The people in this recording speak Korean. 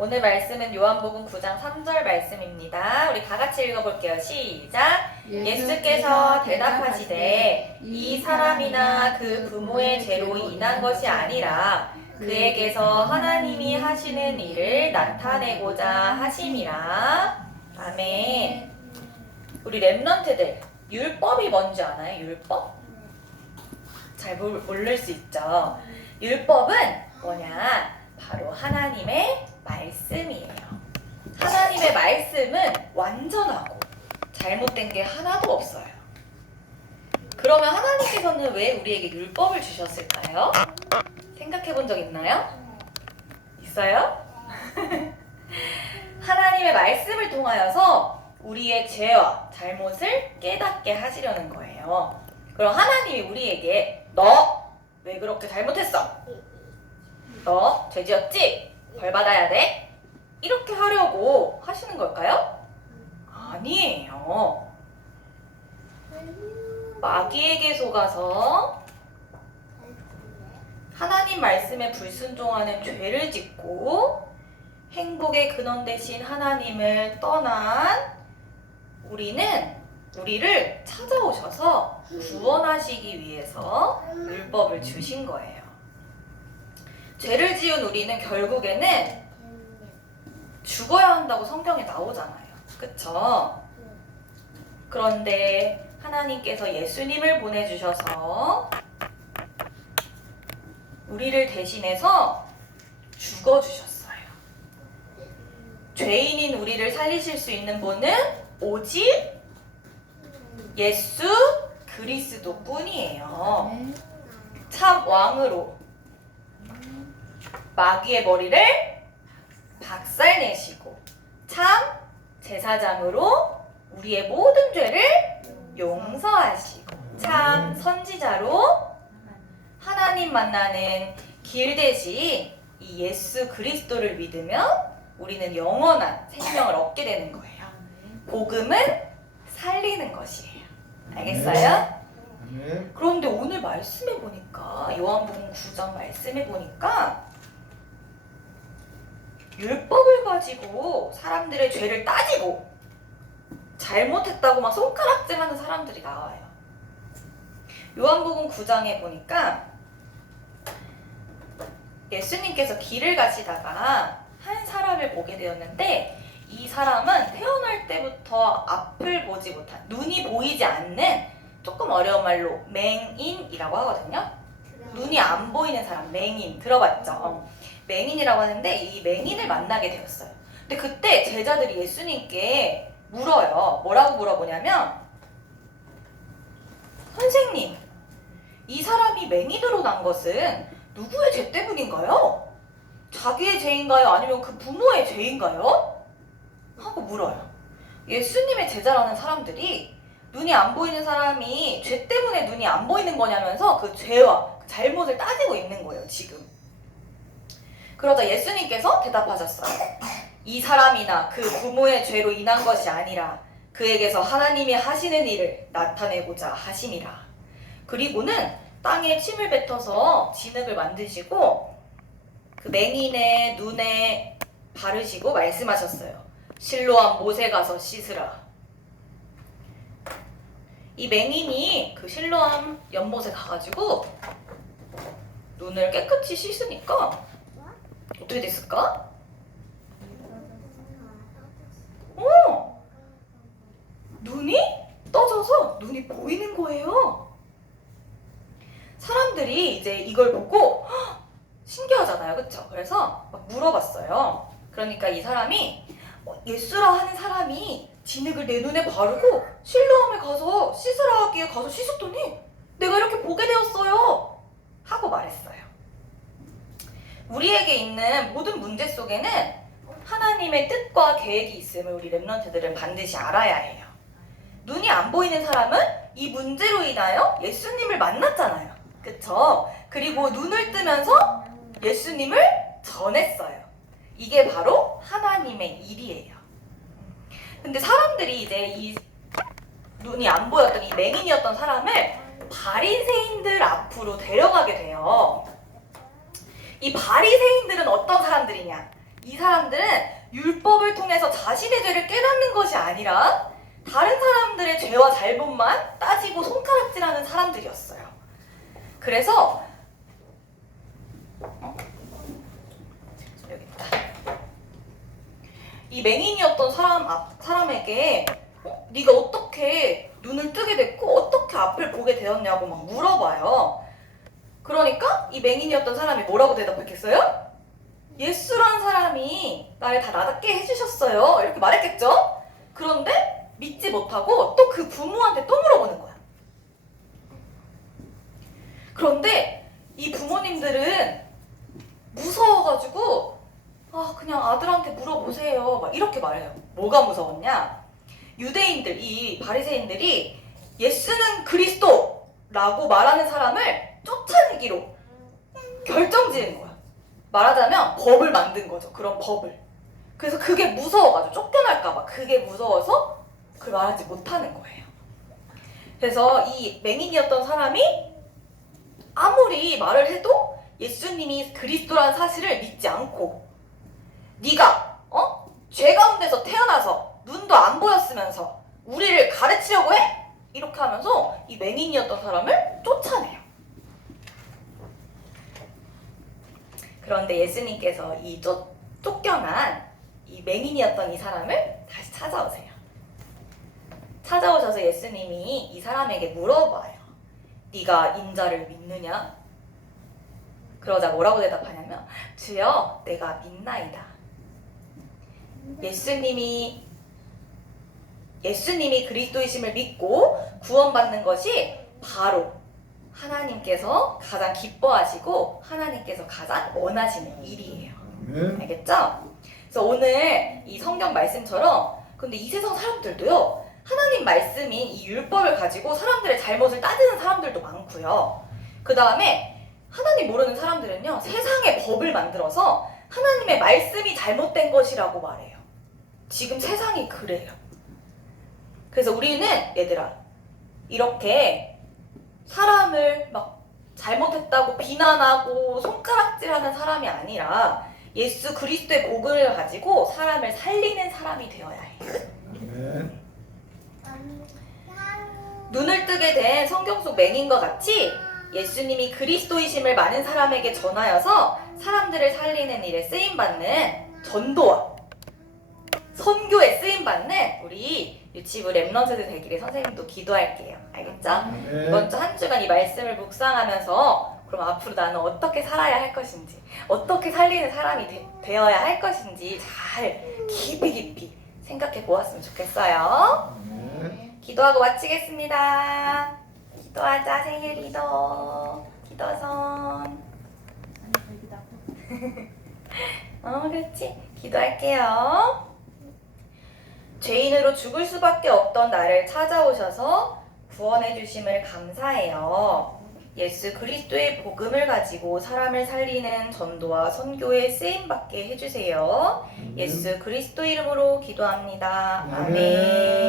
오늘 말씀은 요한복음 9장 3절 말씀입니다. 우리 다 같이 읽어볼게요. 시작! 예수께서 대답하시되 이 사람이나 그 부모의 죄로 인한 것이 아니라 그에게서 하나님이 하시는 일을 나타내고자 하심이라. 아멘. 우리 랩런트들 율법이 뭔지 아나요? 율법? 잘 모를 수 있죠. 율법은 뭐냐? 바로 하나님의 말씀이에요. 하나님의 말씀은 완전하고 잘못된 게 하나도 없어요. 그러면 하나님께서는 왜 우리에게 율법을 주셨을까요? 생각해 본 적 있나요? 있어요? 하나님의 말씀을 통하여서 우리의 죄와 잘못을 깨닫게 하시려는 거예요. 그럼 하나님이 우리에게 너 왜 그렇게 잘못했어? 너 죄 지었지? 벌 받아야 돼? 이렇게 하려고 하시는 걸까요? 아니에요. 마귀에게 속아서 하나님 말씀에 불순종하는 죄를 짓고 행복의 근원 되신 하나님을 떠난 우리를 찾아오셔서 구원하시기 위해서 율법을 주신 거예요. 죄를 지은 우리는 결국에는 죽어야 한다고 성경에 나오잖아요. 그쵸? 그런데 하나님께서 예수님을 보내주셔서 우리를 대신해서 죽어주셨어요. 죄인인 우리를 살리실 수 있는 분은 오직 예수 그리스도뿐이에요. 참 왕으로 마귀의 머리를 박살내시고 참 제사장으로 우리의 모든 죄를 용서하시고 참 선지자로 하나님 만나는 길 대신 이 예수 그리스도를 믿으면 우리는 영원한 생명을 얻게 되는 거예요. 복음은 살리는 것이에요. 알겠어요? 네. 그런데 오늘 말씀해 보니까 요한복음 9장 말씀해 보니까 율법을 가지고 사람들의 죄를 따지고 잘못했다고 막 손가락질하는 사람들이 나와요. 요한복음 9장에 보니까 예수님께서 길을 가시다가 한 사람을 보게 되었는데 이 사람은 태어날 때부터 앞을 보지 못한 눈이 보이지 않는 조금 어려운 말로 맹인이라고 하거든요. 눈이 안 보이는 사람 맹인 들어봤죠? 맹인이라고 하는데 이 맹인을 만나게 되었어요. 근데 그때 제자들이 예수님께 물어요. 뭐라고 물어보냐면 선생님, 이 사람이 맹인으로 난 것은 누구의 죄 때문인가요? 자기의 죄인가요? 아니면 그 부모의 죄인가요? 하고 물어요. 예수님의 제자라는 사람들이 눈이 안 보이는 사람이 죄 때문에 눈이 안 보이는 거냐면서 그 죄와 그 잘못을 따지고 있는 거예요, 지금. 그러자 예수님께서 대답하셨어요. 이 사람이나 그 부모의 죄로 인한 것이 아니라 그에게서 하나님이 하시는 일을 나타내고자 하심이라. 그리고는 땅에 침을 뱉어서 진흙을 만드시고 그 맹인의 눈에 바르시고 말씀하셨어요. 실로암 못에 가서 씻으라. 이 맹인이 그 실로암 연못에 가가지고 눈을 깨끗이 씻으니까 어떻게 됐을까? 눈이 떠져서 눈이 보이는 거예요. 사람들이 이제 이걸 보고 신기하잖아요, 그쵸? 그래서 막 물어봤어요. 그러니까 이 사람이 예수라 하는 사람이 진흙을 내 눈에 바르고 실로암에 가서 씻으라 하기에 가서 씻었더니 내가 이렇게 보게 되었어요 하고 말했어요. 우리에게 있는 모든 문제 속에는 하나님의 뜻과 계획이 있음을 우리 랩런트들은 반드시 알아야 해요. 눈이 안 보이는 사람은 이 문제로 인하여 예수님을 만났잖아요. 그쵸? 그리고 눈을 뜨면서 예수님을 전했어요. 이게 바로 하나님의 일이에요. 근데 사람들이 이제 이 눈이 안 보였던 이 맹인이었던 사람을 바리새인들 앞으로 데려가게 돼요. 이 바리새인들은 어떤 사람들이냐? 이 사람들은 율법을 통해서 자신의 죄를 깨닫는 것이 아니라 다른 사람들의 죄와 잘못만 따지고 손가락질하는 사람들이었어요. 그래서 여기 있다. 이 맹인이었던 사람에게 네가 어떻게 눈을 뜨게 됐고 어떻게 앞을 보게 되었냐고 막 물어봐요. 그러니까 이 맹인이었던 사람이 뭐라고 대답했겠어요? 예수란 사람이 나를 다 낫게 해주셨어요. 이렇게 말했겠죠? 그런데 믿지 못하고 또 그 부모한테 또 물어보는 거야. 그런데 이 부모님들은 무서워가지고 그냥 아들한테 물어보세요. 막 이렇게 말해요. 뭐가 무서웠냐? 유대인들, 이 바리새인들이 예수는 그리스도라고 말하는 사람을 쫓아내기로 결정지은 거야. 말하자면 법을 만든 거죠. 그런 법을. 그래서 그게 무서워가지고 쫓겨날까봐 그게 무서워서 그걸 말하지 못하는 거예요. 그래서 이 맹인이었던 사람이 아무리 말을 해도 예수님이 그리스도라는 사실을 믿지 않고 네가 죄 가운데서 태어나서 눈도 안 보였으면서 우리를 가르치려고 해? 이렇게 하면서 이 맹인이었던 사람을 쫓아내요. 그런데 예수님께서 이 쫓겨난 이 맹인이었던 이 사람을 다시 찾아오세요. 찾아오셔서 예수님이 이 사람에게 물어봐요. 네가 인자를 믿느냐? 그러자 뭐라고 대답하냐면 주여 내가 믿나이다. 예수님이 그리스도이심을 믿고 구원받는 것이 바로 하나님께서 가장 기뻐하시고 하나님께서 가장 원하시는 일이에요. 알겠죠? 그래서 오늘 이 성경 말씀처럼 근데 이 세상 사람들도요 하나님 말씀인 이 율법을 가지고 사람들의 잘못을 따지는 사람들도 많고요. 그 다음에 하나님 모르는 사람들은요 세상의 법을 만들어서 하나님의 말씀이 잘못된 것이라고 말해요. 지금 세상이 그래요. 그래서 우리는 얘들아 이렇게 사람을 막 잘못했다고 비난하고 손가락질하는 사람이 아니라 예수 그리스도의 복음을 가지고 사람을 살리는 사람이 되어야 해요. 눈을 뜨게 된 성경 속 맹인과 같이 예수님이 그리스도이심을 많은 사람에게 전하여서 사람들을 살리는 일에 쓰임받는 전도와 선교에 쓰임받는 우리 유치부 랩런트들 되기를 선생님도 기도할게요. 알겠죠? 이번 주 한 주간 이 말씀을 묵상하면서 그럼 앞으로 나는 어떻게 살아야 할 것인지 어떻게 살리는 사람이 되어야 할 것인지 잘 깊이 생각해 보았으면 좋겠어요. 기도하고 마치겠습니다. 기도하자. 생일 기도. 기도선. 그렇지. 기도할게요. 죄인으로 죽을 수밖에 없던 나를 찾아오셔서 구원해 주심을 감사해요. 예수 그리스도의 복음을 가지고 사람을 살리는 전도와 선교에 쓰임받게 해주세요. 예수 그리스도 이름으로 기도합니다. 아멘.